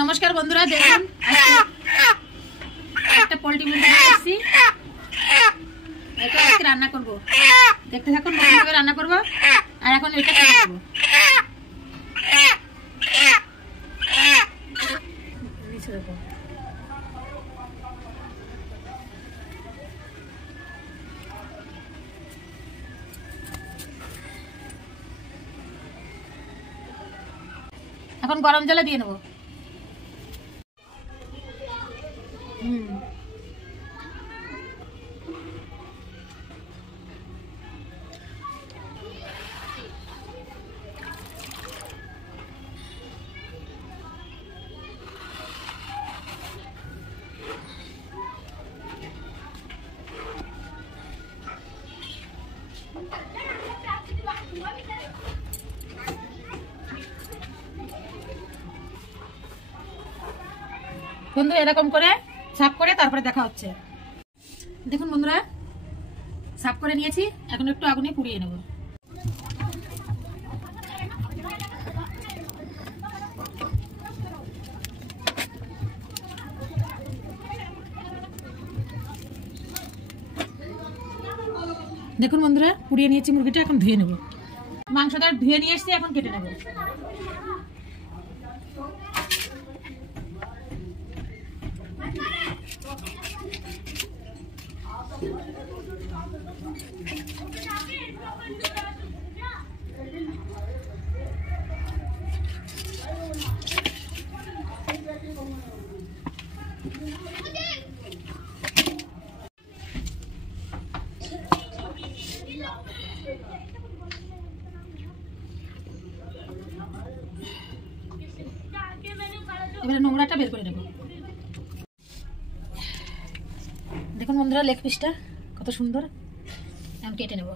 নমস্কার বন্ধুরা, দেখুন একটা পোল্ট্রি মুরগি নিয়েছি, এটা আজকে রান্না করব। দেখতে থাকুন কিভাবে রান্না করব। আর এখন এটা কেটে দেব। এখন গরম জলে দিয়ে নেব। বন্ধু এরকম করে সাফ করে তারপরে দেখা হচ্ছে। দেখুন বন্ধুরা, সাফ করে নিয়েছি, এখন একটু আগুনে পুড়িয়ে নেব। দেখুন বন্ধুরা, পুড়িয়ে নিয়েছি মুরগিটা, এখন ধুয়ে নেব। মাংসটা ধুয়ে নিয়ে এসেছি, এখন কেটে নেব। এবারে নোংরাটা বের করে নেব। দেখুন বন্ধুরা, লেগ পিসটা কত সুন্দর, এখন কেটে নেব।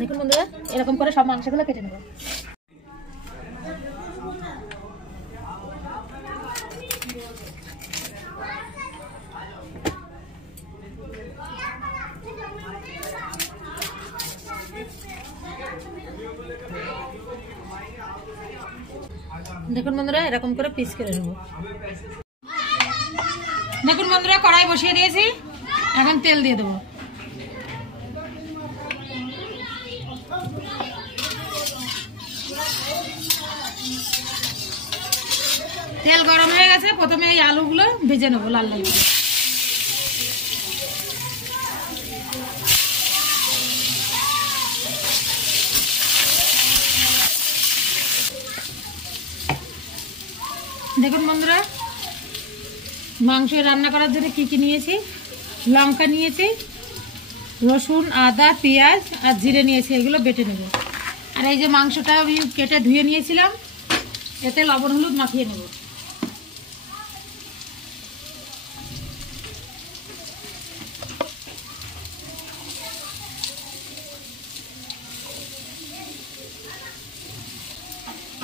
দেখুন বন্ধুরা, এরকম করে সব মাংসগুলো কেটে নেব। দেখুন বন্ধুরা, এরকম করে পিস করে নেব। দেখুন বন্ধুরা, কড়াই বসিয়ে দিয়েছি, এখন তেল দিয়ে দেবো। তেল গরম হয়ে গেছে, প্রথমে এই আলুগুলো ভেজে নেবো লাল লাল করে। দেখুন বন্ধুরা, মাংস রান্না করার জন্য কি কি নিয়েছি। লঙ্কা নিয়েছি, রসুন, আদা, পেঁয়াজ আর জিরে নিয়েছি, এগুলো বেটে নেব। আর এই যে মাংসটা আমি কেটে ধুয়ে নিয়েছিলাম, এতে লবণ হলুদ মাখিয়ে নেব।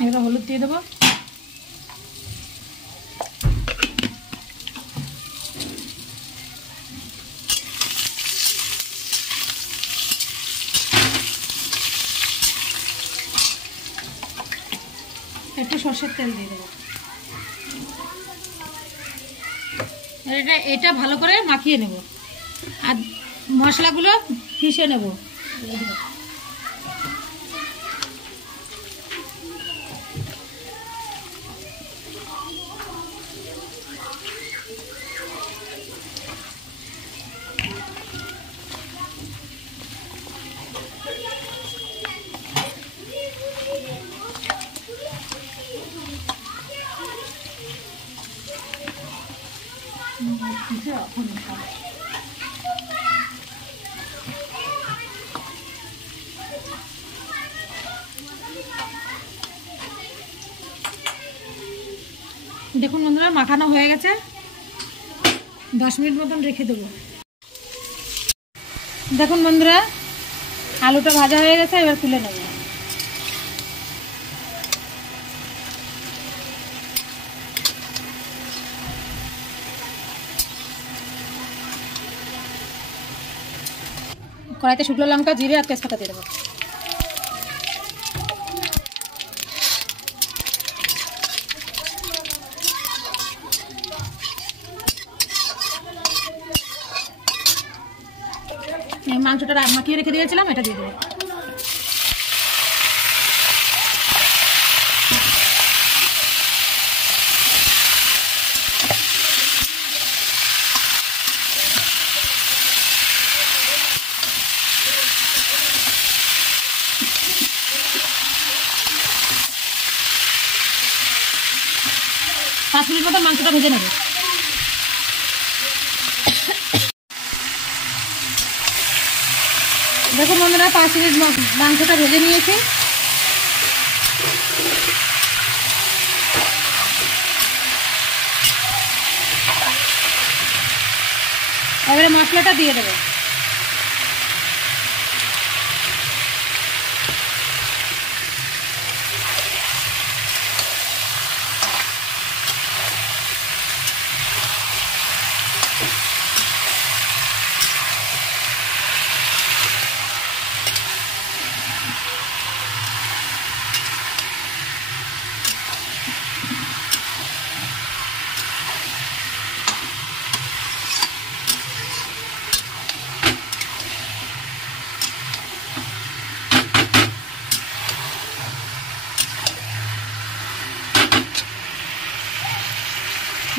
এবার হলুদ দিয়ে দেবো। একটু সরষের তেল দিয়ে দেবো। এটা ভালো করে মাখিয়ে নেব আর মশলাগুলো পিষে নেব। দেখুন বন্ধুরা মাখানো হয়ে গেছে, 10 মিনিট মতন রেখে দেবো। দেখুন বন্ধুরা আলুটা ভাজা হয়ে গেছে, এবার তুলে নেব। কড়াইতে শুকনো লঙ্কা, জিরে আর তেজপাতা দিয়ে দেবো। মাংসটা মাখিয়ে রেখে দিয়েছিলাম, এটা দিয়ে দেবো। পাঁচ মিনিট মতো মাংসটা ভেজে নেব। দেখুন বন্ধুরা 5 মিনিট মাংসটা ভেজে নিয়েছি। এবারে মশলাটা দিয়ে দেবো।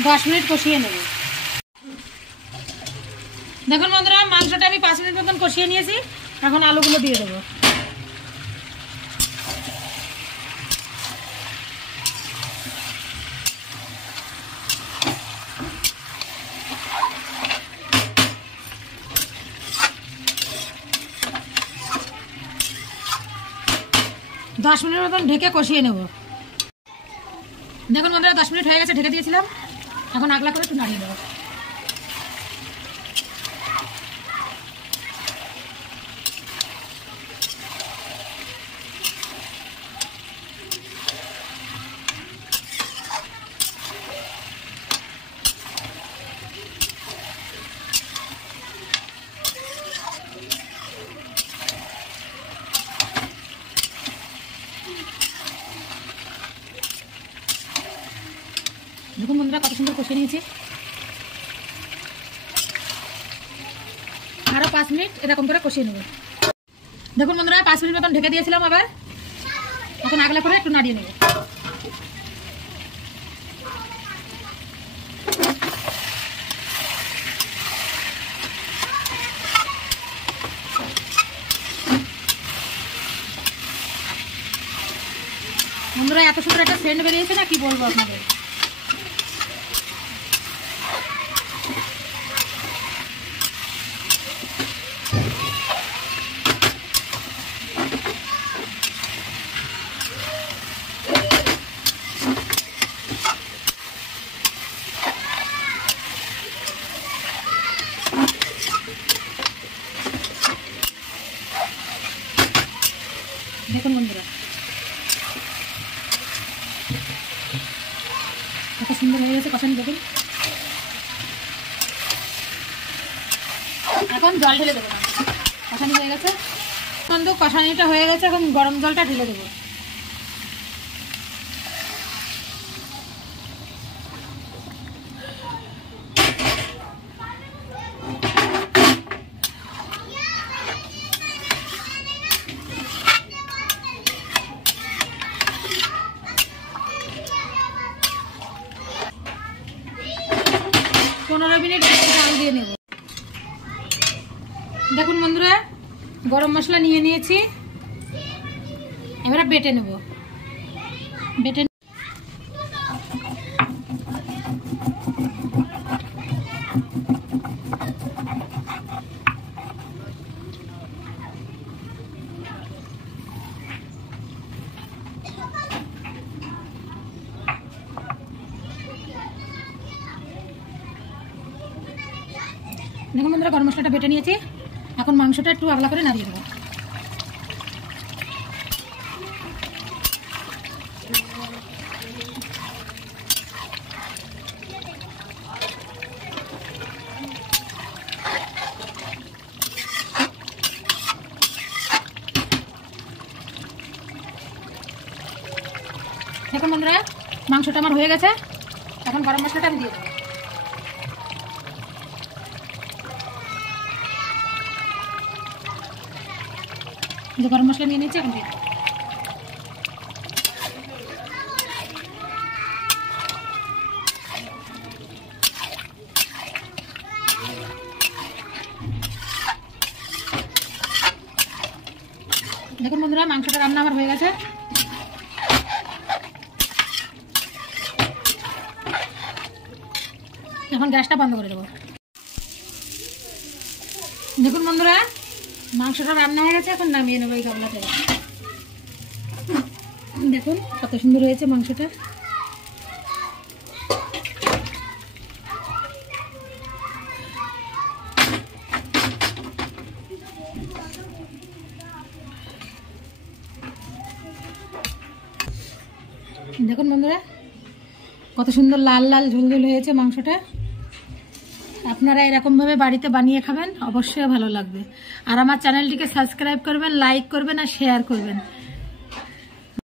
দশ মিনিট কষিয়ে নেব। দেখুন বন্ধুরা মাংসটা আমি 5 মিনিট মতন কষিয়ে নিয়েছি, এখন আলুগুলো দিয়ে দেবো। দশ মিনিট মতন ঢেকে কষিয়ে নেব। দেখুন বন্ধুরা 10 মিনিট হয়ে গেছে, ঢেকে দিয়েছিলাম, এখন আগলা করে একটু নাড়িয়ে দেবো। দেখুন বন্ধুরা কত সুন্দর কষিয়ে নিয়েছি। আরো 5 মিনিট এরকম করে কষিয়ে নেব। দেখুন বন্ধুরা 5 মিনিট মতন ঢেকে দিয়েছিলাম, আবার এখন আগলা করে একটু নাড়িয়ে নেব। বন্ধুরা এত সুন্দর একটা সেন্ট বেরিয়েছে না, কি বলবো আপনাদের। দেখুন বন্ধুরা কত সুন্দর হয়ে গেছে কষানি। দেখুন এখন জল ঢেলে দেবো। কষানি হয়ে গেছে, বন্ধু কষানিটা হয়ে গেছে, এখন গরম জলটা ঢেলে দেবো। পনেরো মিনিট জাল দিয়ে নেব। দেখুন বন্ধুরা গরম মশলা নিয়ে নিয়েছি, এবারে বেটে নেব। বেটে দেখুন বন্ধুরা, গরম মশলাটা বেটে নিয়েছি। এখন মাংসটা একটু আগলা করে নাড়িয়ে দেবো। দেখুন বন্ধুরা, মাংসটা আমার হয়ে গেছে। এখন গরম মশলাটা আমি দিয়ে দেবো। যে গরম মশলা নিয়ে নিচ্ছি, এখন দিয়ে দেবো। দেখুন বন্ধুরা, মাংসটা রান্না আমার হয়ে গেছে। এখন গ্যাসটা বন্ধ করে দেবো। দেখুন বন্ধুরা, মাংসটা রান্না হয়ে গেছে। এখন নামিয়ে নেবো এই গামলা থেকে। দেখুন কত সুন্দর হয়েছে মাংসটা। দেখুন বন্ধুরা, কত সুন্দর লাল লাল ঝোলঝোল হয়েছে মাংসটা। আপনারা এরকমভাবে বাড়িতে বানিয়ে খাবেন, অবশ্যই ভালো লাগবে। আর আমার চ্যানেলটিকে সাবস্ক্রাইব করবেন, লাইক করবেন আর শেয়ার করবেন।